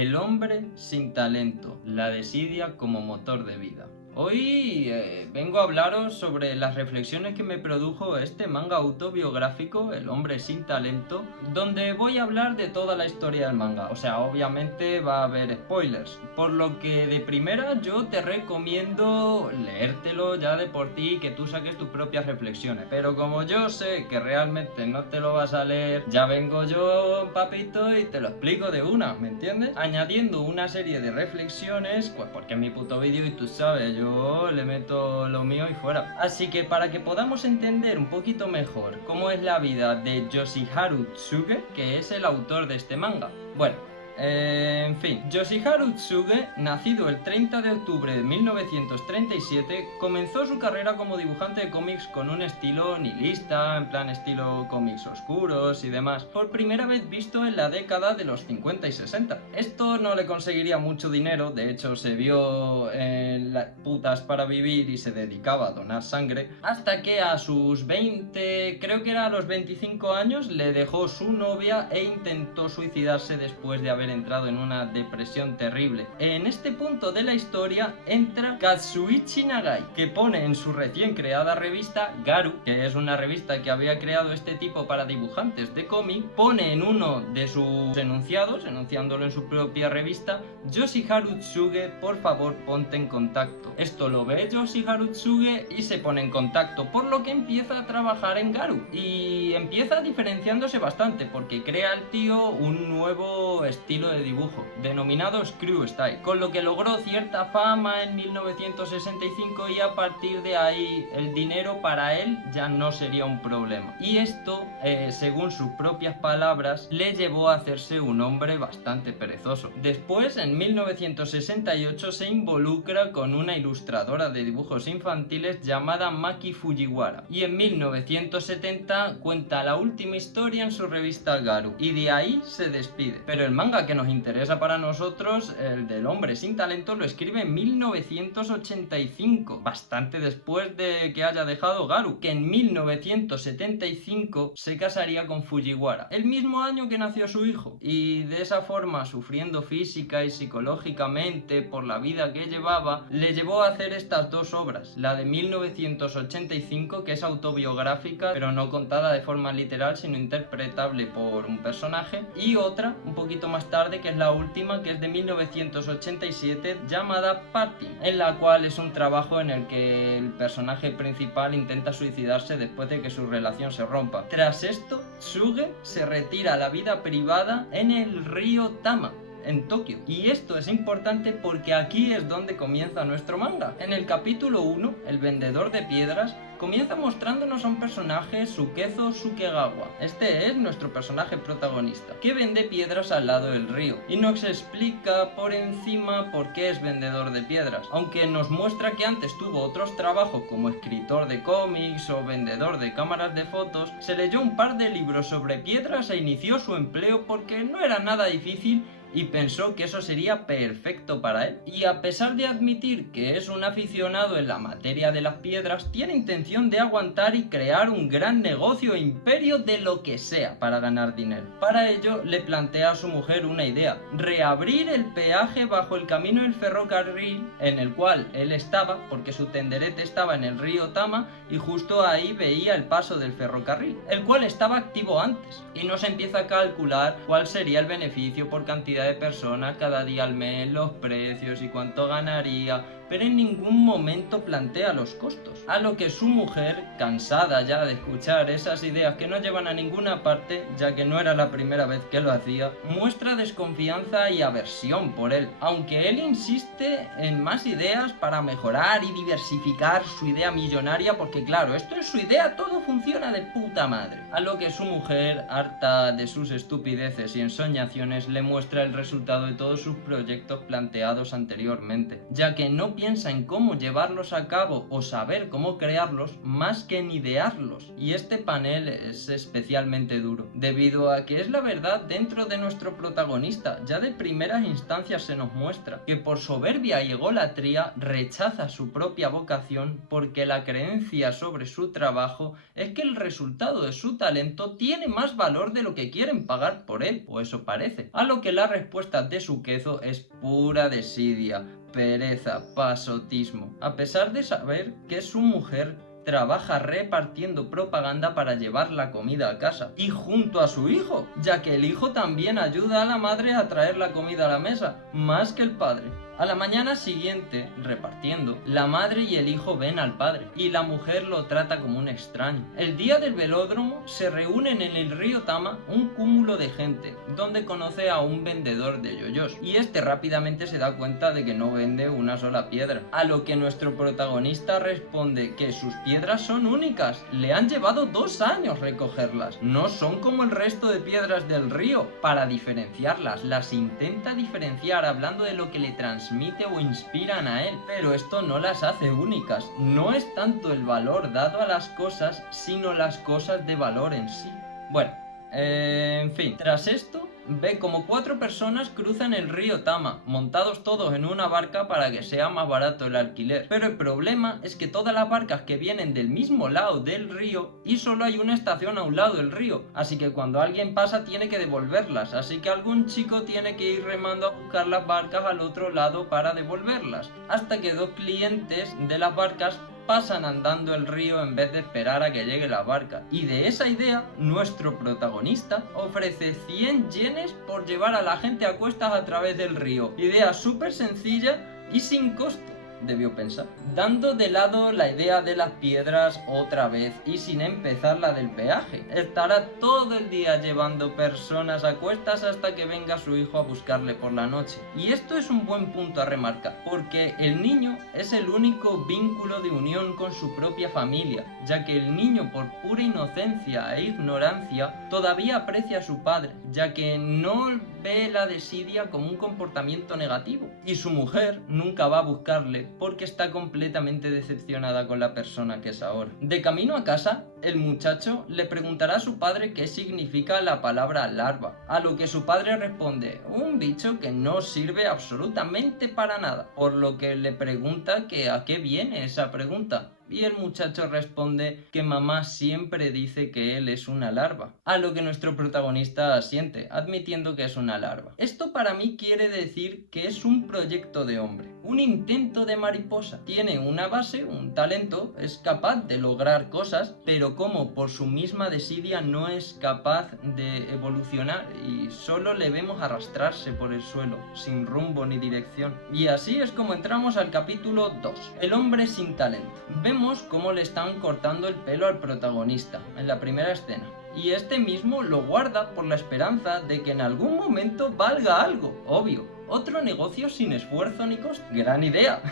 El hombre sin talento, la desidia como motor de vida. Hoy vengo a hablaros sobre las reflexiones que me produjo este manga autobiográfico, El hombre sin talento, donde voy a hablar de toda la historia del manga. O sea, obviamente va a haber spoilers, por lo que de primera yo te recomiendo leértelo ya de por ti y que tú saques tus propias reflexiones. Pero como yo sé que realmente no te lo vas a leer, ya vengo yo, papito, y te lo explico de una, ¿me entiendes? Añadiendo una serie de reflexiones, pues porque es mi puto vídeo y tú sabes, yo le meto lo mío y fuera. Así que para que podamos entender un poquito mejor cómo es la vida de Yoshiharu Tsuge, que es el autor de este manga. Bueno, en fin, Yoshiharu Tsuge, nacido el 30 de octubre de 1937, comenzó su carrera como dibujante de cómics con un estilo nihilista, en plan estilo cómics oscuros y demás, por primera vez visto en la década de los 50 y 60. Esto no le conseguiría mucho dinero, de hecho se vio en las putas para vivir y se dedicaba a donar sangre, hasta que a sus 20, creo que era a los 25 años, le dejó su novia e intentó suicidarse después de haber entrado en una depresión terrible. En este punto de la historia entra Katsuichi Nagai, que pone en su recién creada revista Garu, que es una revista que había creado este tipo para dibujantes de cómic, pone en uno de sus enunciados, enunciándolo en su propia revista: Yoshiharu Tsuge, por favor ponte en contacto. Esto lo ve Yoshiharu Tsuge y se pone en contacto, por lo que empieza a trabajar en Garu y empieza diferenciándose bastante porque crea el tío un nuevo estilo de dibujo denominado Screw Style, con lo que logró cierta fama en 1965 y a partir de ahí el dinero para él ya no sería un problema. Y esto, según sus propias palabras, le llevó a hacerse un hombre bastante perezoso. Después, en 1968, se involucra con una ilustradora de dibujos infantiles llamada Maki Fujiwara y en 1970 cuenta la última historia en su revista Garu y de ahí se despide. Pero el manga que nos interesa para nosotros, el del hombre sin talento, lo escribe en 1985, bastante después de que haya dejado Garu, que en 1975 se casaría con Fujiwara, el mismo año que nació su hijo, y de esa forma, sufriendo física y psicológicamente por la vida que llevaba, le llevó a hacer estas dos obras, la de 1985, que es autobiográfica pero no contada de forma literal sino interpretable por un personaje, y otra un poquito más tarde, que es la última, que es de 1987, llamada Parting, en la cual es un trabajo en el que el personaje principal intenta suicidarse después de que su relación se rompa. Tras esto, Tsuge se retira a la vida privada en el río Tama, en Tokio. Y esto es importante porque aquí es donde comienza nuestro manga. En el capítulo 1, el vendedor de piedras comienza mostrándonos a un personaje, Sukezo Sukegawa. Este es nuestro personaje protagonista, que vende piedras al lado del río y nos explica por encima por qué es vendedor de piedras, aunque nos muestra que antes tuvo otros trabajos como escritor de cómics o vendedor de cámaras de fotos. Se leyó un par de libros sobre piedras e inició su empleo porque no era nada difícil y pensó que eso sería perfecto para él. Y a pesar de admitir que es un aficionado en la materia de las piedras, tiene intención de aguantar y crear un gran negocio e imperio de lo que sea para ganar dinero. Para ello le plantea a su mujer una idea: reabrir el peaje bajo el camino del ferrocarril en el cual él estaba, porque su tenderete estaba en el río Tama y justo ahí veía el paso del ferrocarril, el cual estaba activo antes, y nos empieza a calcular cuál sería el beneficio por cantidad de personas cada día al mes, los precios y cuánto ganaría, pero en ningún momento plantea los costos. A lo que su mujer, cansada ya de escuchar esas ideas que no llevan a ninguna parte, ya que no era la primera vez que lo hacía, muestra desconfianza y aversión por él, aunque él insiste en más ideas para mejorar y diversificar su idea millonaria, porque claro, esto es su idea, todo funciona de puta madre. A lo que su mujer, harta de sus estupideces y ensoñaciones, le muestra el resultado de todos sus proyectos planteados anteriormente, ya que no piensa en cómo llevarlos a cabo o saber cómo crearlos más que en idearlos. Y este panel es especialmente duro, debido a que es la verdad dentro de nuestro protagonista. Ya de primeras instancias se nos muestra que por soberbia y egolatría rechaza su propia vocación, porque la creencia sobre su trabajo es que el resultado de su talento tiene más valor de lo que quieren pagar por él, o eso parece. A lo que la respuesta de su quezo es pura desidia, pereza, pasotismo. A pesar de saber que su mujer trabaja repartiendo propaganda para llevar la comida a casa y junto a su hijo, ya que el hijo también ayuda a la madre a traer la comida a la mesa, más que el padre. A la mañana siguiente, repartiendo, la madre y el hijo ven al padre y la mujer lo trata como un extraño. El día del velódromo se reúnen en el río Tama un cúmulo de gente, donde conoce a un vendedor de yoyos y este rápidamente se da cuenta de que no vende una sola piedra, a lo que nuestro protagonista responde que sus piedras son únicas, le han llevado 2 años recogerlas, no son como el resto de piedras del río. Para diferenciarlas, las intenta diferenciar hablando de lo que le transmite o inspiran a él, pero esto no las hace únicas. No es tanto el valor dado a las cosas, sino las cosas de valor en sí. Bueno, en fin, tras esto ve como 4 personas cruzan el río Tama, montados todos en una barca para que sea más barato el alquiler. Pero el problema es que todas las barcas que vienen del mismo lado del río y solo hay una estación a un lado del río, así que cuando alguien pasa tiene que devolverlas, así que algún chico tiene que ir remando a buscar las barcas al otro lado para devolverlas, hasta que 2 clientes de las barcas pasan andando el río en vez de esperar a que llegue la barca. Y de esa idea, nuestro protagonista ofrece 100 yenes por llevar a la gente a cuestas a través del río. Idea súper sencilla y sin costo, debió pensar. Dando de lado la idea de las piedras otra vez y sin empezar la del peaje. Estará todo el día llevando personas a cuestas hasta que venga su hijo a buscarle por la noche. Y esto es un buen punto a remarcar, porque el niño es el único vínculo de unión con su propia familia, ya que el niño por pura inocencia e ignorancia todavía aprecia a su padre, ya que no ve la desidia como un comportamiento negativo. Y su mujer nunca va a buscarle porque está completamente decepcionada con la persona que es ahora. De camino a casa, el muchacho le preguntará a su padre qué significa la palabra larva, a lo que su padre responde, un bicho que no sirve absolutamente para nada, por lo que le pregunta que a qué viene esa pregunta. Y el muchacho responde que mamá siempre dice que él es una larva, a lo que nuestro protagonista asiente, admitiendo que es una larva. Esto para mí quiere decir que es un proyecto de hombre, un intento de mariposa. Tiene una base, un talento, es capaz de lograr cosas, pero como por su misma desidia no es capaz de evolucionar y solo le vemos arrastrarse por el suelo, sin rumbo ni dirección. Y así es como entramos al capítulo 2, el hombre sin talento. Vemos cómo le están cortando el pelo al protagonista en la primera escena y este mismo lo guarda por la esperanza de que en algún momento valga algo, obvio. Otro negocio sin esfuerzo ni coste. Gran idea.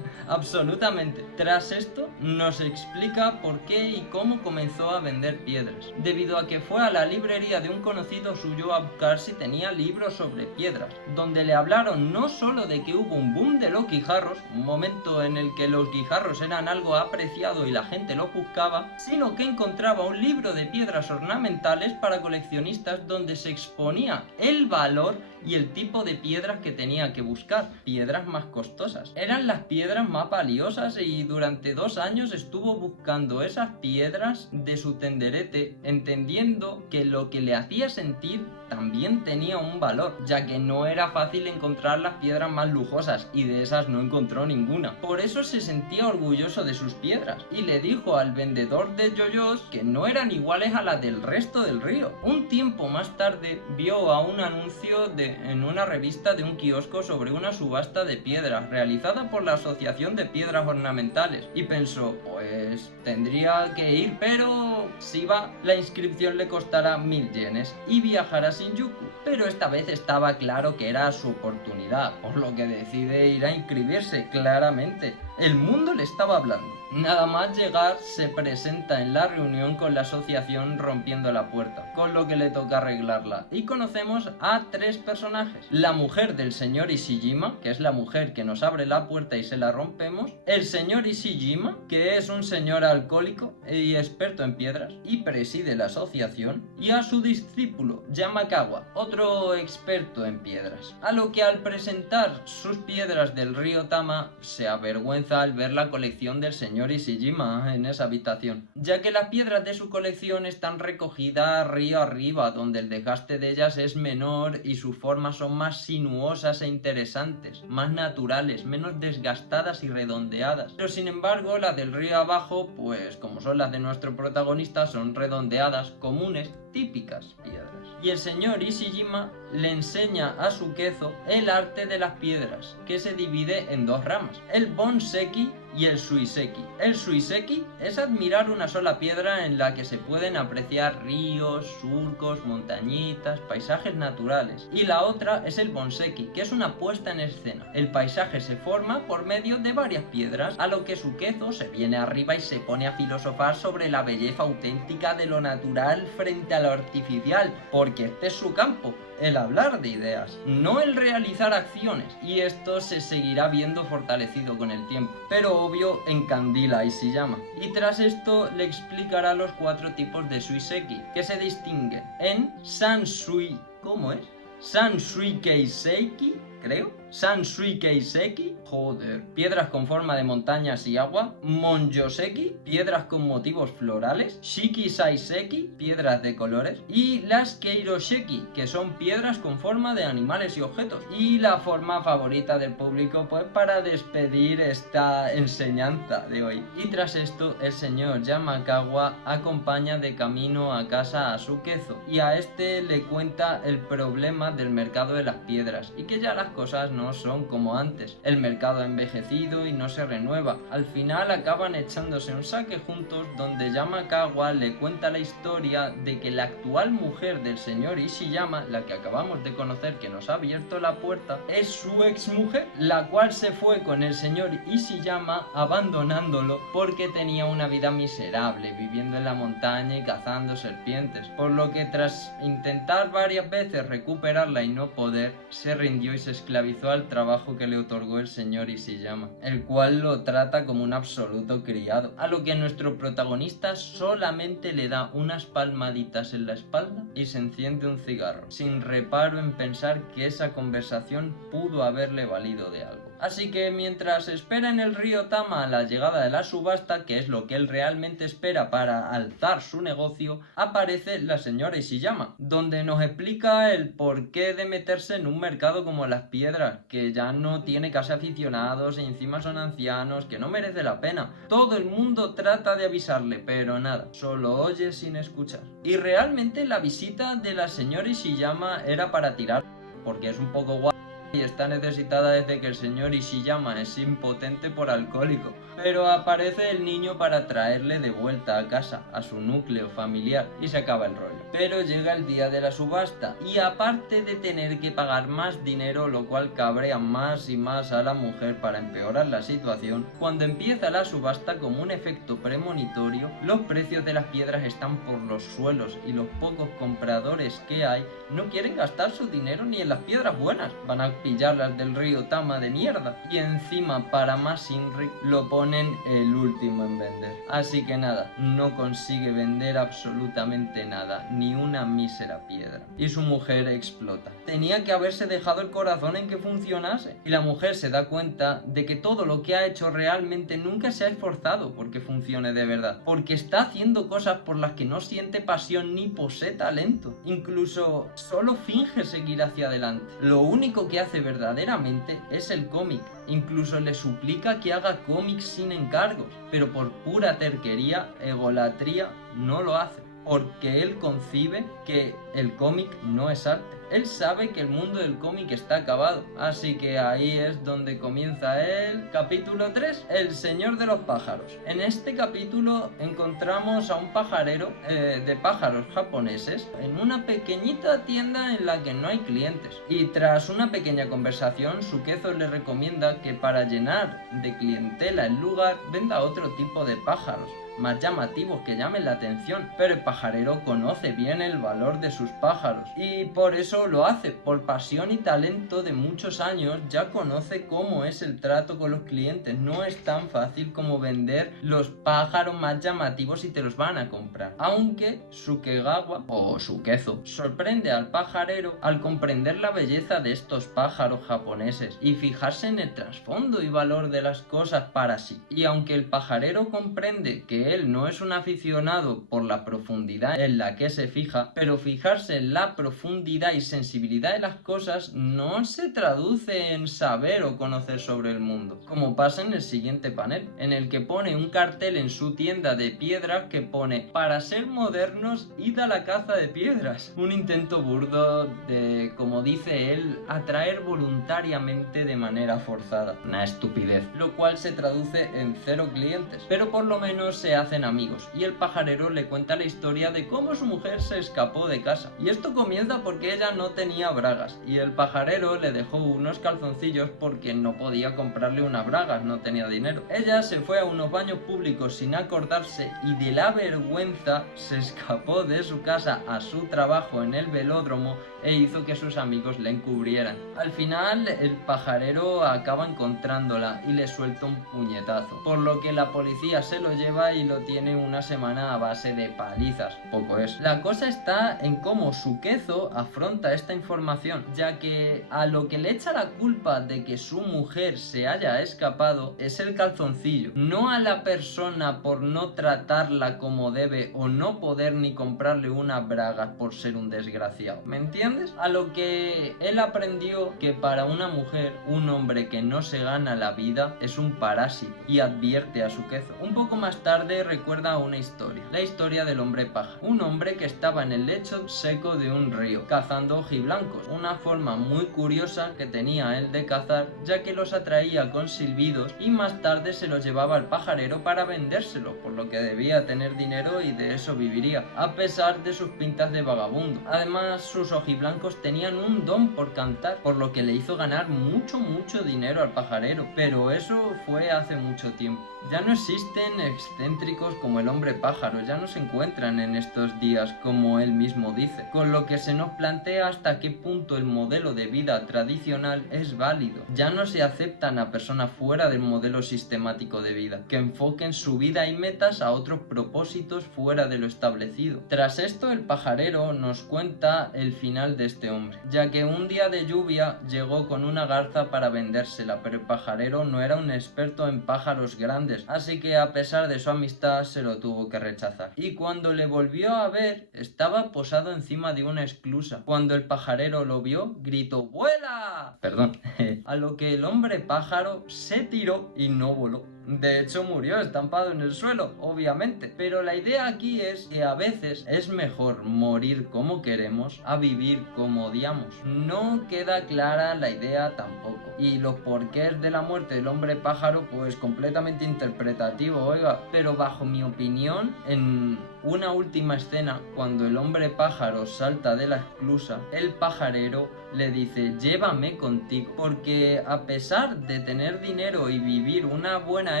Absolutamente. Tras esto, nos explica por qué y cómo comenzó a vender piedras. Debido a que fue a la librería de un conocido suyo a buscar si tenía libros sobre piedras, donde le hablaron no solo de que hubo un boom de los guijarros, un momento en el que los guijarros eran algo apreciado y la gente los buscaba, sino que encontraba un libro de piedras ornamentales para coleccionistas donde se exponía el valor y el tipo de piedras que tenía que buscar, piedras más costosas. Eran las piedras más valiosas y durante 2 años estuvo buscando esas piedras de su tenderete, entendiendo que lo que le hacía sentir también tenía un valor, ya que no era fácil encontrar las piedras más lujosas y de esas no encontró ninguna. Por eso se sentía orgulloso de sus piedras y le dijo al vendedor de yoyos que no eran iguales a las del resto del río. Un tiempo más tarde vio a un anuncio en una revista de un kiosco sobre una subasta de piedras realizada por la Asociación de Piedras Ornamentales y pensó, pues tendría que ir, pero si va, la inscripción le costará 1000 yenes y viajará a Shinjuku. Pero esta vez estaba claro que era su oportunidad, por lo que decide ir a inscribirse claramente. El mundo le estaba hablando. Nada más llegar, se presenta en la reunión con la asociación rompiendo la puerta, con lo que le toca arreglarla. Y conocemos a 3 personajes. La mujer del señor Ishijima, que es la mujer que nos abre la puerta y se la rompemos. El señor Ishijima, que es un señor alcohólico y experto en piedras, y preside la asociación. Y a su discípulo, Yamakawa, otro experto en piedras. A lo que al presentar sus piedras del río Tama, se avergüenza al ver la colección del señor señor Ishijima en esa habitación, ya que las piedras de su colección están recogidas río arriba, donde el desgaste de ellas es menor y sus formas son más sinuosas e interesantes, más naturales, menos desgastadas y redondeadas. Pero sin embargo, las del río abajo, pues como son las de nuestro protagonista, son redondeadas, comunes, típicas piedras. Y el señor Ishijima le enseña a Sukezo el arte de las piedras, que se divide en dos ramas, el Bonseki y el Suiseki. El Suiseki es admirar una sola piedra en la que se pueden apreciar ríos, surcos, montañitas, paisajes naturales. Y la otra es el Bonseki, que es una puesta en escena. El paisaje se forma por medio de varias piedras, a lo que Sukezo se viene arriba y se pone a filosofar sobre la belleza auténtica de lo natural frente a lo artificial, porque este es su campo. El hablar de ideas, no el realizar acciones, y esto se seguirá viendo fortalecido con el tiempo, pero obvio encandila a Ishijama. Y tras esto le explicará los 4 tipos de Suiseki, que se distinguen en Sansui, ¿cómo es? Sansui Keiseiki, creo. Sansui Keiseki, joder, piedras con forma de montañas y agua. Monjoseki, piedras con motivos florales. Shiki Saiseki, piedras de colores. Y las Keirosheki, que son piedras con forma de animales y objetos. Y la forma favorita del público, pues para despedir esta enseñanza de hoy. Y tras esto, el señor Yamakawa acompaña de camino a casa a Sukezo, y a este le cuenta el problema del mercado de las piedras, y que ya las cosas no son como antes. El mercado ha envejecido y no se renueva. Al final acaban echándose un sake juntos, donde Yamakawa le cuenta la historia de que la actual mujer del señor Ishijama, la que acabamos de conocer, que nos ha abierto la puerta, es su ex mujer, la cual se fue con el señor Ishijama abandonándolo porque tenía una vida miserable, viviendo en la montaña y cazando serpientes, por lo que tras intentar varias veces recuperarla y no poder, se rindió y se esclavizó al trabajo que le otorgó el señor Ishijama, el cual lo trata como un absoluto criado, a lo que nuestro protagonista solamente le da unas palmaditas en la espalda y se enciende un cigarro, sin reparo en pensar que esa conversación pudo haberle valido de algo. Así que mientras espera en el río Tama la llegada de la subasta, que es lo que él realmente espera para alzar su negocio, aparece la señora Ishijama, donde nos explica el porqué de meterse en un mercado como las piedras, que ya no tiene casi aficionados y encima son ancianos, que no merece la pena. Todo el mundo trata de avisarle, pero nada, solo oye sin escuchar. Y realmente la visita de la señora Ishijama era para tirar, porque es un poco guay y está necesitada desde que el señor Ishijama es impotente por alcohólico. Pero aparece el niño para traerle de vuelta a casa, a su núcleo familiar, y se acaba el rollo. Pero llega el día de la subasta, y aparte de tener que pagar más dinero, lo cual cabrea más y más a la mujer para empeorar la situación, cuando empieza la subasta, como un efecto premonitorio, los precios de las piedras están por los suelos y los pocos compradores que hay no quieren gastar su dinero ni en las piedras buenas, van a pillarlas del río Tama de mierda, y encima para más Inri lo ponen el último en vender. Así que nada, no consigue vender absolutamente nada, ni una mísera piedra, y su mujer explota. Tenía que haberse dejado el corazón en que funcionase, y la mujer se da cuenta de que todo lo que ha hecho realmente nunca se ha esforzado porque funcione de verdad, porque está haciendo cosas por las que no siente pasión ni posee talento, incluso solo finge seguir hacia adelante. Lo único que hace verdaderamente es el cómic, incluso le suplica que haga cómics sin encargos, pero por pura terquería, egolatría, no lo hace, porque él concibe que el cómic no es arte. Él sabe que el mundo del cómic está acabado, así que ahí es donde comienza el capítulo 3, El Señor de los Pájaros. En este capítulo encontramos a un pajarero de pájaros japoneses en una pequeñita tienda en la que no hay clientes. Y tras una pequeña conversación, Sukezo le recomienda que para llenar de clientela el lugar venda otro tipo de pájaros, más llamativos que llamen la atención, pero el pajarero conoce bien el valor de sus pájaros y por eso lo hace, por pasión y talento de muchos años ya conoce cómo es el trato con los clientes. No es tan fácil como vender los pájaros más llamativos y te los van a comprar, aunque Sukegawa o Sukezo sorprende al pajarero al comprender la belleza de estos pájaros japoneses y fijarse en el trasfondo y valor de las cosas para sí. Y aunque el pajarero comprende que él no es un aficionado por la profundidad en la que se fija, pero fijarse en la profundidad y sensibilidad de las cosas no se traduce en saber o conocer sobre el mundo, como pasa en el siguiente panel, en el que pone un cartel en su tienda de piedras que pone: para ser modernos, id a la caza de piedras. Un intento burdo de, como dice él, atraer voluntariamente de manera forzada. Una estupidez, lo cual se traduce en 0 clientes, pero por lo menos se hacen amigos y el pajarero le cuenta la historia de cómo su mujer se escapó de casa. Y esto comienza porque ella no tenía bragas y el pajarero le dejó unos calzoncillos porque no podía comprarle unas bragas, no tenía dinero. Ella se fue a unos baños públicos sin acordarse y de la vergüenza se escapó de su casa a su trabajo en el velódromo e hizo que sus amigos la encubrieran. Al final el pajarero acaba encontrándola y le suelta un puñetazo, por lo que la policía se lo lleva y lo tiene una semana a base de palizas. Poco es. La cosa está en cómo Sukezo afronta esta información, ya que a lo que le echa la culpa de que su mujer se haya escapado es el calzoncillo, no a la persona por no tratarla como debe o no poder ni comprarle unas bragas por ser un desgraciado. ¿Me entiendes? A lo que él aprendió que para una mujer, un hombre que no se gana la vida es un parásito y advierte a Sukezo. Un poco más tarde recuerda una historia, la historia del hombre paja, un hombre que estaba en el lecho seco de un río cazando ojiblancos, una forma muy curiosa que tenía él de cazar, ya que los atraía con silbidos y más tarde se los llevaba al pajarero para vendérselo, por lo que debía tener dinero y de eso viviría, a pesar de sus pintas de vagabundo. Además, sus ojiblancos tenían un don por cantar, por lo que le hizo ganar mucho dinero al pajarero, pero eso fue hace mucho tiempo. Ya no existen excéntricos como el hombre pájaro, ya no se encuentran en estos días, como él mismo dice, con lo que se nos plantea hasta qué punto el modelo de vida tradicional es válido. Ya no se aceptan a personas fuera del modelo sistemático de vida, que enfoquen su vida y metas a otros propósitos fuera de lo establecido. Tras esto, el pajarero nos cuenta el final de este hombre, ya que un día de lluvia llegó con una garza para vendérsela, pero el pajarero no era un experto en pájaros grandes, así que a pesar de su amistad se lo tuvo que rechazar. Y cuando le volvió a ver, estaba posado encima de una esclusa. Cuando el pajarero lo vio, gritó: ¡vuela! Perdón. A lo que el hombre pájaro se tiró y no voló. De hecho, murió estampado en el suelo, obviamente. Pero la idea aquí es que a veces es mejor morir como queremos a vivir como odiamos. No queda clara la idea tampoco. Y los porqués de la muerte del hombre pájaro, pues completamente interpretativo, oiga. Pero bajo mi opinión, en una última escena, cuando el hombre pájaro salta de la esclusa, el pajarero le dice: llévame contigo, porque a pesar de tener dinero y vivir una buena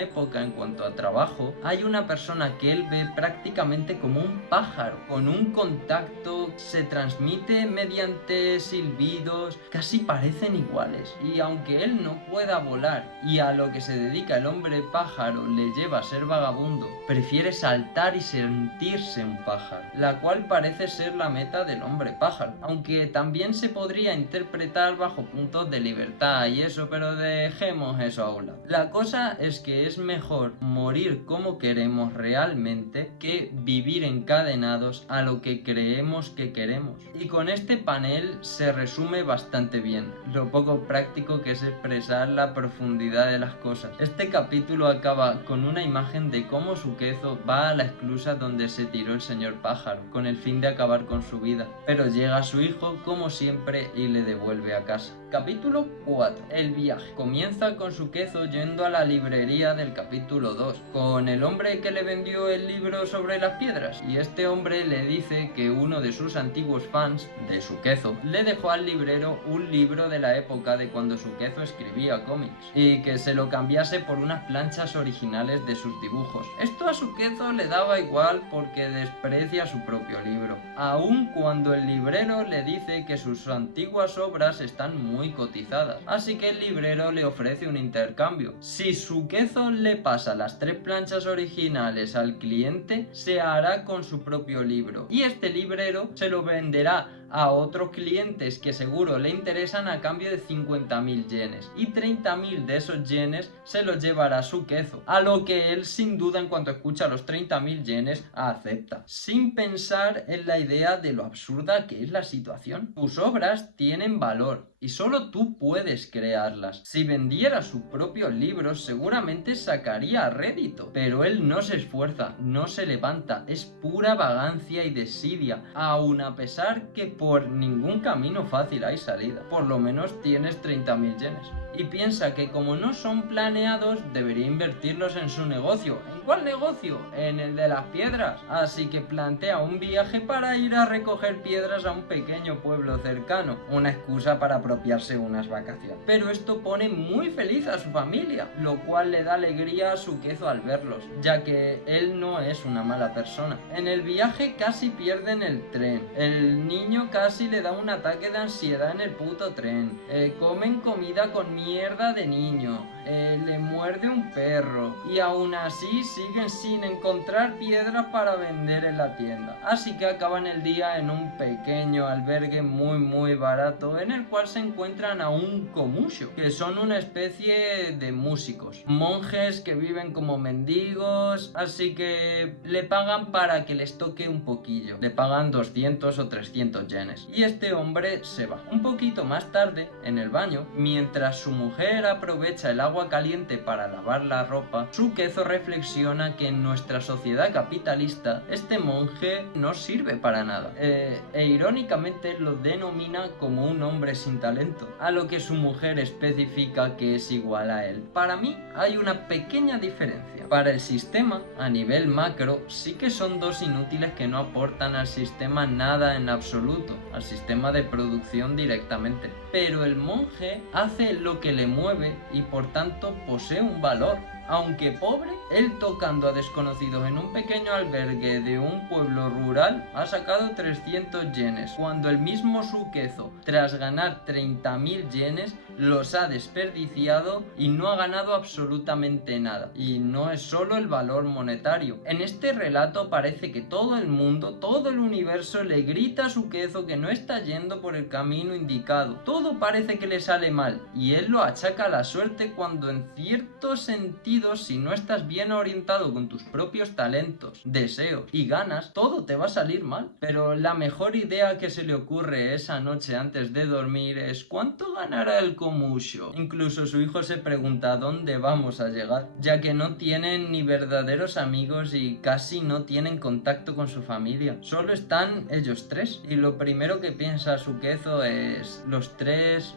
época en cuanto a trabajo, hay una persona que él ve prácticamente como un pájaro, con un contacto, se transmite mediante silbidos, casi parecen iguales, y aunque él no pueda volar y a lo que se dedica el hombre pájaro le lleva a ser vagabundo, prefiere saltar y sentirse un pájaro, la cual parece ser la meta del hombre pájaro, aunque también se podría interpretar bajo puntos de libertad y eso, pero dejemos eso a un lado. La cosa es que es mejor morir como queremos realmente que vivir encadenados a lo que creemos que queremos. Y con este panel se resume bastante bien lo poco práctico que es expresar la profundidad de las cosas. Este capítulo acaba con una imagen de cómo Sukezo va a la esclusa donde se tiró el señor pájaro, con el fin de acabar con su vida, pero llega su hijo como siempre y le devuelve a casa. Capítulo 4. El viaje. Comienza con Sukezo yendo a la librería del capítulo 2, con el hombre que le vendió el libro sobre las piedras, y este hombre le dice que uno de sus antiguos fans, de Sukezo, le dejó al librero un libro de la época de cuando Sukezo escribía cómics, y que se lo cambiase por unas planchas originales de sus dibujos. Esto a Sukezo le daba igual porque desprecia su propio libro, aun cuando el librero le dice que sus antiguas obras están muy cotizadas, así que el librero le ofrece un intercambio. Si Sukezo le pasa las 3 planchas originales al cliente, se hará con su propio libro, y este librero se lo venderá a otros clientes que seguro le interesan a cambio de 50.000 yenes, y 30.000 de esos yenes se los llevará Sukezo, a lo que él sin duda en cuanto escucha los 30.000 yenes acepta, sin pensar en la idea de lo absurda que es la situación. Tus obras tienen valor y solo tú puedes crearlas. Si vendiera sus propios libros seguramente sacaría rédito, pero él no se esfuerza, no se levanta, es pura vagancia y desidia, aun a pesar que por ningún camino fácil hay salida. Por lo menos tienes 30.000 yenes. Y piensa que como no son planeados, debería invertirlos en su negocio. ¿En cuál negocio? En el de las piedras. Así que plantea un viaje para ir a recoger piedras a un pequeño pueblo cercano. Una excusa para apropiarse unas vacaciones. Pero esto pone muy feliz a su familia, lo cual le da alegría a Sukezo al verlos, ya que él no es una mala persona. En el viaje casi pierden el tren. El niño casi le da un ataque de ansiedad en el puto tren. Comen comida con mierda de niño. Le muerde un perro. Y aún así siguen sin encontrar piedras para vender en la tienda. Así que acaban el día en un pequeño albergue muy barato, en el cual se encuentran a un komusho, que son una especie de músicos, monjes que viven como mendigos, así que le pagan para que les toque un poquillo. Le pagan 200 o 300 yenes. Y este hombre se va. Un poquito más tarde, en el baño, mientras su mujer aprovecha el agua caliente para lavar la ropa, Sukezo reflexiona que en nuestra sociedad capitalista este monje no sirve para nada, irónicamente lo denomina como un hombre sin talento, a lo que su mujer especifica que es igual a él. Para mí hay una pequeña diferencia. Para el sistema, a nivel macro, sí que son dos inútiles que no aportan al sistema nada en absoluto, al sistema de producción directamente. Pero el monje hace lo que le mueve y por tanto posee un valor. Aunque pobre, él tocando a desconocidos en un pequeño albergue de un pueblo rural ha sacado 300 yenes, cuando el mismo Sukezo, tras ganar 30.000 yenes, los ha desperdiciado y no ha ganado absolutamente nada. Y no es solo el valor monetario. En este relato parece que todo el mundo, todo el universo le grita a Sukezo que no está yendo por el camino indicado. Todo parece que le sale mal y él lo achaca a la suerte, cuando en cierto sentido, si no estás bien orientado con tus propios talentos, deseos y ganas, todo te va a salir mal. Pero la mejor idea que se le ocurre esa noche antes de dormir es ¿cuánto ganará el komusho? Incluso su hijo se pregunta a dónde vamos a llegar, ya que no tienen ni verdaderos amigos y casi no tienen contacto con su familia. Solo están ellos 3 y lo primero que piensa Sukezo es: los 3...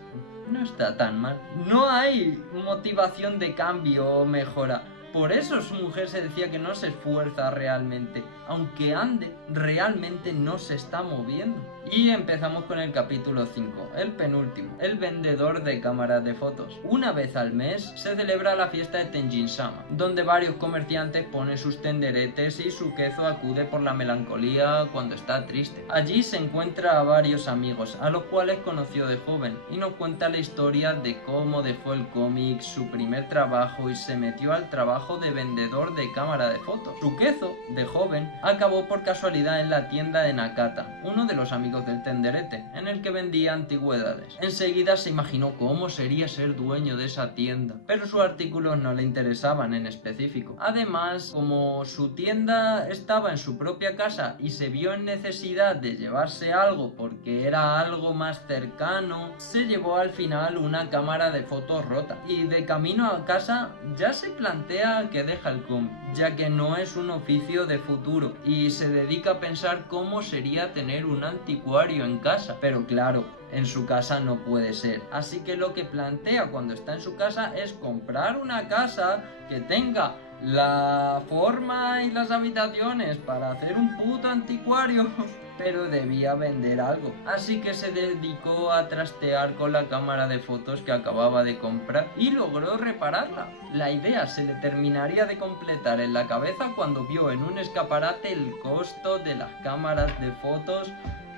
no está tan mal. No hay motivación de cambio o mejora. Por eso su mujer se decía que no se esfuerza realmente. Aunque ande, realmente no se está moviendo. Y empezamos con el capítulo 5, el penúltimo, el vendedor de cámaras de fotos. Una vez al mes se celebra la fiesta de Tenjin-sama, donde varios comerciantes ponen sus tenderetes y Sukezo acude por la melancolía cuando está triste. Allí se encuentra a varios amigos, a los cuales conoció de joven, y nos cuenta la historia de cómo dejó el cómic, su primer trabajo, y se metió al trabajo de vendedor de cámara de fotos. Sukezo, de joven, acabó por casualidad en la tienda de Nakata, uno de los amigos del tenderete, en el que vendía antigüedades. Enseguida se imaginó cómo sería ser dueño de esa tienda, pero sus artículos no le interesaban en específico. Además, como su tienda estaba en su propia casa y se vio en necesidad de llevarse algo porque era algo más cercano, se llevó al final una cámara de fotos rota, y de camino a casa ya se plantea que deja el cómic, ya que no es un oficio de futuro, y se dedica a pensar cómo sería tener un anticuario en casa. Pero claro, en su casa no puede ser. Así que lo que plantea cuando está en su casa es comprar una casa que tenga la forma y las habitaciones para hacer un puto anticuario, pero debía vender algo. Así que se dedicó a trastear con la cámara de fotos que acababa de comprar y logró repararla. La idea se le terminaría de completar en la cabeza cuando vio en un escaparate el costo de las cámaras de fotos,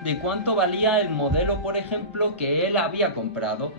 de cuánto valía el modelo, por ejemplo, que él había comprado.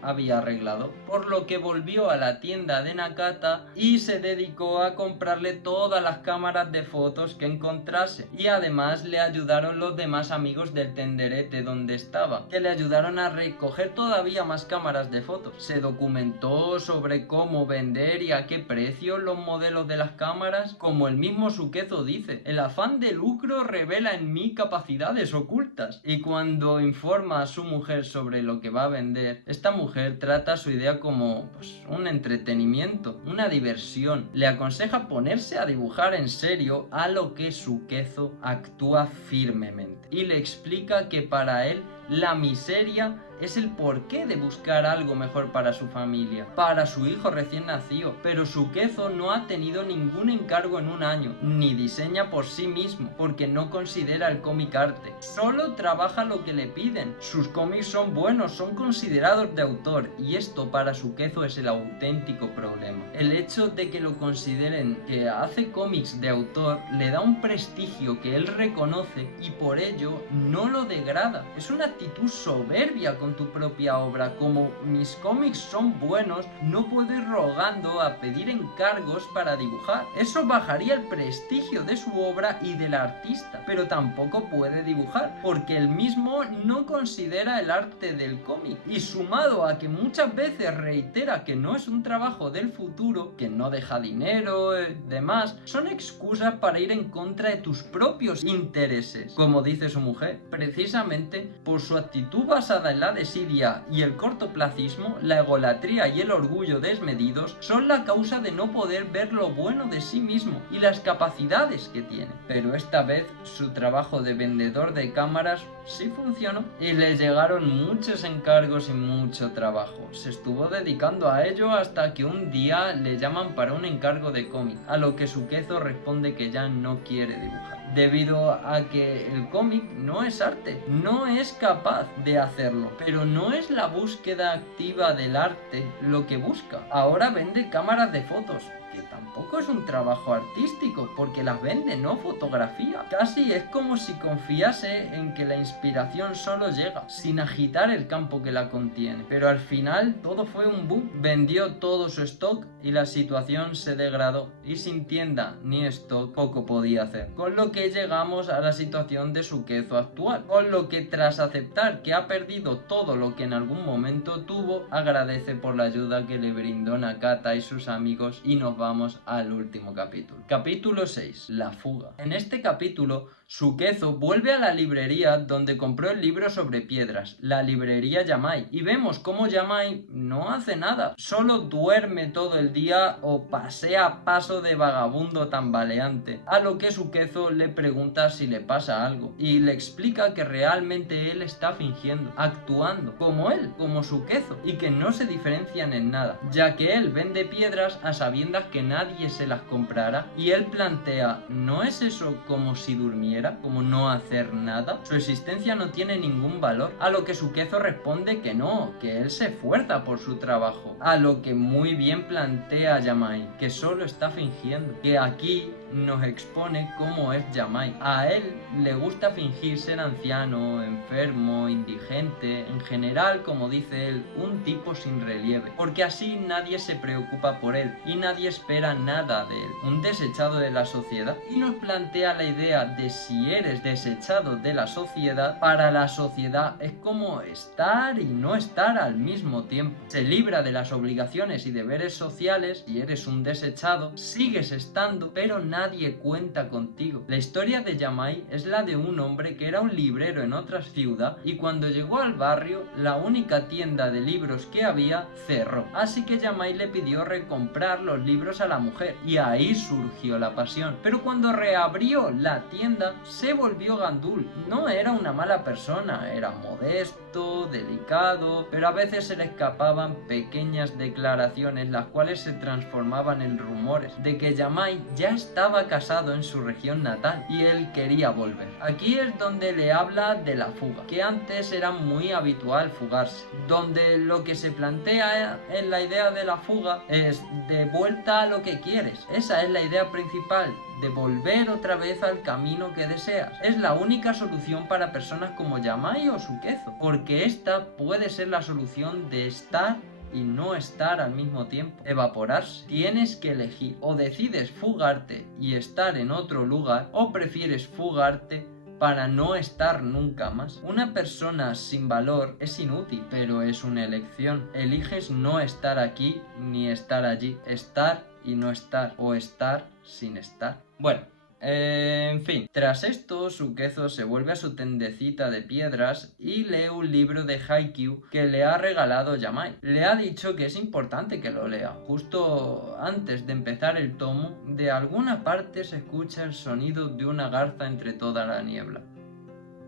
Había arreglado. Por lo que volvió a la tienda de Nakata y se dedicó a comprarle todas las cámaras de fotos que encontrase. Y además le ayudaron los demás amigos del tenderete donde estaba, que le ayudaron a recoger todavía más cámaras de fotos. Se documentó sobre cómo vender y a qué precio los modelos de las cámaras. Como el mismo Sukezo dice, el afán de lucro revela en mí capacidades ocultas. Y cuando informa a su mujer sobre lo que va a vender, esta mujer trata su idea como un entretenimiento, una diversión. Le aconseja ponerse a dibujar en serio, a lo que Sukezo actúa firmemente y le explica que para él la miseria es el porqué de buscar algo mejor para su familia, para su hijo recién nacido. Pero Sukezo no ha tenido ningún encargo en un año, ni diseña por sí mismo, porque no considera el cómic arte. Solo trabaja lo que le piden. Sus cómics son buenos, son considerados de autor, y esto para Sukezo es el auténtico problema. El hecho de que lo consideren que hace cómics de autor le da un prestigio que él reconoce y por ello no lo degrada. Es una actitud soberbia con tu propia obra. Como mis cómics son buenos, no puedo ir rogando a pedir encargos para dibujar. Eso bajaría el prestigio de su obra y del artista, pero tampoco puede dibujar porque él mismo no considera el arte del cómic, y sumado a que muchas veces reitera que no es un trabajo del futuro, que no deja dinero, demás, son excusas para ir en contra de tus propios intereses. Como dice su mujer, precisamente por su actitud basada en la desidia y el cortoplacismo, la egolatría y el orgullo desmedidos son la causa de no poder ver lo bueno de sí mismo y las capacidades que tiene. Pero esta vez su trabajo de vendedor de cámaras sí funcionó y le llegaron muchos encargos y mucho trabajo. Se estuvo dedicando a ello hasta que un día le llaman para un encargo de cómic, a lo que Sukezo responde que ya no quiere dibujar, debido a que el cómic no es arte, no es capaz de hacerlo. Pero no es la búsqueda activa del arte lo que busca. Ahora vende cámaras de fotos, que tampoco es un trabajo artístico, porque las vende, no fotografía. Casi es como si confiase en que la inspiración solo llega, sin agitar el campo que la contiene. Pero al final todo fue un boom. Vendió todo su stock y la situación se degradó, y sin tienda ni stock poco podía hacer. Con lo que llegamos a la situación de Sukezo actual, con lo que tras aceptar que ha perdido todo lo que en algún momento tuvo, agradece por la ayuda que le brindó Nakata y sus amigos, y nos vamos al último capítulo. Capítulo 6. La fuga. En este capítulo, Sukezo vuelve a la librería donde compró el libro sobre piedras, la librería Yamai, y vemos cómo Yamai no hace nada, solo duerme todo el día o pasea a paso de vagabundo tambaleante, a lo que Sukezo le pregunta si le pasa algo, y le explica que realmente él está fingiendo, actuando como él, como Sukezo, y que no se diferencian en nada, ya que él vende piedras a sabiendas que nadie se las comprará, y él plantea, ¿no es eso como si durmiera? Como no hacer nada. Su existencia no tiene ningún valor. A lo que Sukezo responde que no, que él se esfuerza por su trabajo. A lo que muy bien plantea Yamai, que solo está fingiendo, que aquí nos expone cómo es Yamai. A él le gusta fingir ser anciano, enfermo, indigente, en general, como dice él, un tipo sin relieve, porque así nadie se preocupa por él y nadie espera nada de él, un desechado de la sociedad. Y nos plantea la idea de si eres desechado de la sociedad, para la sociedad es como estar y no estar al mismo tiempo. Se libra de las obligaciones y deberes sociales. Si eres un desechado, sigues estando, pero nadie cuenta contigo. La historia de Yamai es la de un hombre que era un librero en otra ciudad y cuando llegó al barrio, la única tienda de libros que había cerró. Así que Yamai le pidió recomprar los libros a la mujer y ahí surgió la pasión. Pero cuando reabrió la tienda, se volvió gandul. No era una mala persona, era modesto, delicado, pero a veces se le escapaban pequeñas declaraciones las cuales se transformaban en rumores de que Yamai ya estaba casado en su región natal y él quería volver. Aquí es donde le habla de la fuga, que antes era muy habitual fugarse, donde lo que se plantea en la idea de la fuga es de vuelta a lo que quieres. Esa es la idea principal, de volver otra vez al camino que deseas. Es la única solución para personas como Yamai o Sukezo, porque esta puede ser la solución de estar y no estar al mismo tiempo, evaporarse. Tienes que elegir, o decides fugarte y estar en otro lugar, o prefieres fugarte para no estar nunca más. Una persona sin valor es inútil, pero es una elección. Eliges no estar aquí ni estar allí, estar y no estar, o estar sin estar. Bueno, en fin, tras esto, Sukezo se vuelve a su tendecita de piedras y lee un libro de Haikyuu que le ha regalado Yamai. Le ha dicho que es importante que lo lea. Justo antes de empezar el tomo, de alguna parte se escucha el sonido de una garza entre toda la niebla.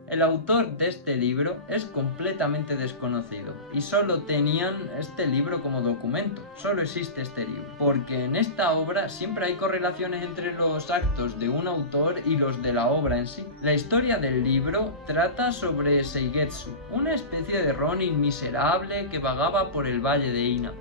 El autor de este libro es completamente desconocido y solo tenían este libro como documento, solo existe este libro, porque en esta obra siempre hay correlaciones entre los actos de un autor y los de la obra en sí. La historia del libro trata sobre Seigetsu, una especie de ronin miserable que vagaba por el valle de Ina.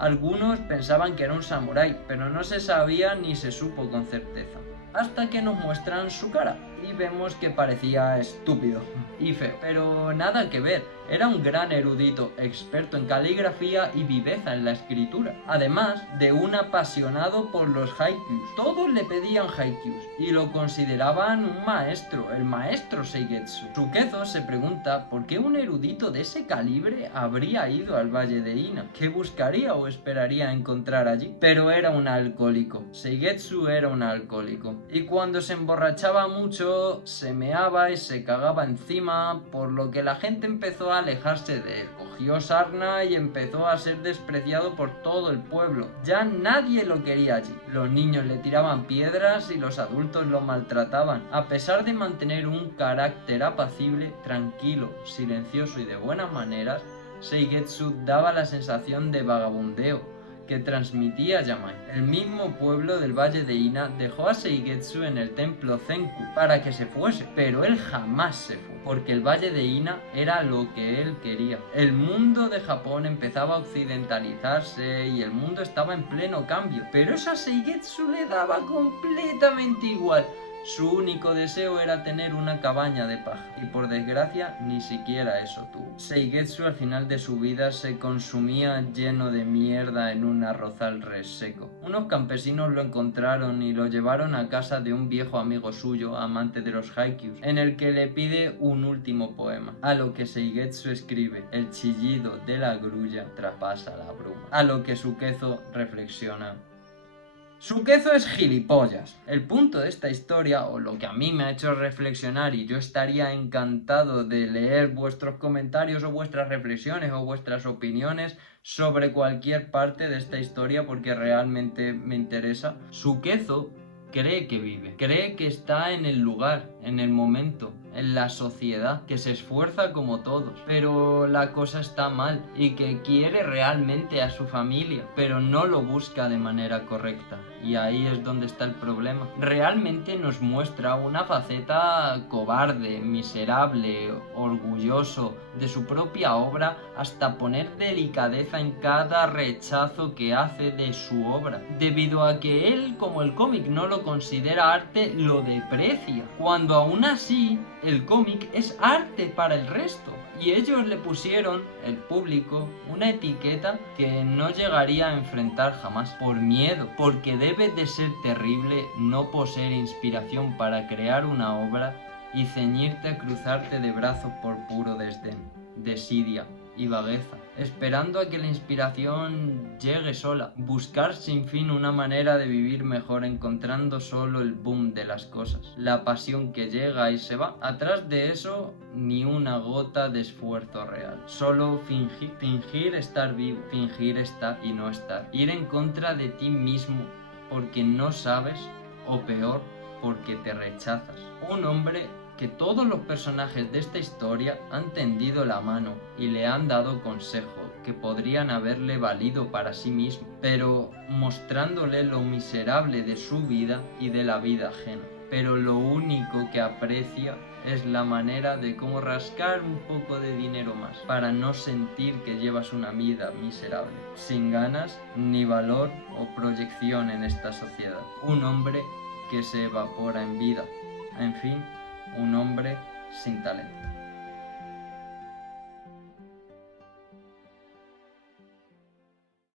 Algunos pensaban que era un samurái, pero no se sabía ni se supo con certeza, hasta que nos muestran su cara y vemos que parecía estúpido y feo, pero nada que ver, era un gran erudito, experto en caligrafía y viveza en la escritura, además de un apasionado por los haikyus. Todos le pedían haikyus y lo consideraban un maestro, el maestro Seigetsu. Sukezo se pregunta por qué un erudito de ese calibre habría ido al valle de Ina, qué buscaría o esperaría encontrar allí, pero era un alcohólico. Seigetsu era un alcohólico y cuando se emborrachaba mucho se meaba y se cagaba encima, por lo que la gente empezó a alejarse de él. Cogió sarna y empezó a ser despreciado por todo el pueblo. Ya nadie lo quería allí. Los niños le tiraban piedras y los adultos lo maltrataban. A pesar de mantener un carácter apacible, tranquilo, silencioso y de buenas maneras, Seigetsu daba la sensación de vagabundeo que transmitía Yamai. El mismo pueblo del valle de Ina dejó a Seigetsu en el templo Zenku para que se fuese, pero él jamás se fue, porque el valle de Ina era lo que él quería. El mundo de Japón empezaba a occidentalizarse y el mundo estaba en pleno cambio, pero eso a Seigetsu le daba completamente igual. Su único deseo era tener una cabaña de paja, y por desgracia ni siquiera eso tuvo. Seigetsu al final de su vida se consumía lleno de mierda en un arrozal reseco. Unos campesinos lo encontraron y lo llevaron a casa de un viejo amigo suyo, amante de los haikyus, en el que le pide un último poema. A lo que Seigetsu escribe: el chillido de la grulla traspasa la bruma. A lo que Sukezo reflexiona: Sukezo es gilipollas. El punto de esta historia, o lo que a mí me ha hecho reflexionar, y yo estaría encantado de leer vuestros comentarios o vuestras reflexiones o vuestras opiniones sobre cualquier parte de esta historia, porque realmente me interesa. Sukezo cree que vive, cree que está en el lugar, en el momento, en la sociedad, que se esfuerza como todos, pero la cosa está mal y que quiere realmente a su familia, pero no lo busca de manera correcta. Y ahí es donde está el problema. Realmente nos muestra una faceta cobarde, miserable, orgulloso de su propia obra, hasta poner delicadeza en cada rechazo que hace de su obra, debido a que él, como el cómic no lo considera arte, lo deprecia, cuando aún así el cómic es arte para el resto. Y ellos le pusieron, el público, una etiqueta que no llegaría a enfrentar jamás, por miedo, porque debe de ser terrible no poseer inspiración para crear una obra y ceñirte a cruzarte de brazos por puro desdén, desidia, y vagueza, esperando a que la inspiración llegue sola, buscar sin fin una manera de vivir mejor, encontrando solo el boom de las cosas, la pasión que llega y se va. Atrás de eso, ni una gota de esfuerzo real, solo fingir estar vivo, fingir estar y no estar, ir en contra de ti mismo porque no sabes, o peor, porque te rechazas. Un hombre que todos los personajes de esta historia han tendido la mano y le han dado consejos que podrían haberle valido para sí mismo, pero mostrándole lo miserable de su vida y de la vida ajena. Pero lo único que aprecia es la manera de cómo rascar un poco de dinero más, para no sentir que llevas una vida miserable, sin ganas ni valor o proyección en esta sociedad. Un hombre que se evapora en vida. En fin, un hombre sin talento.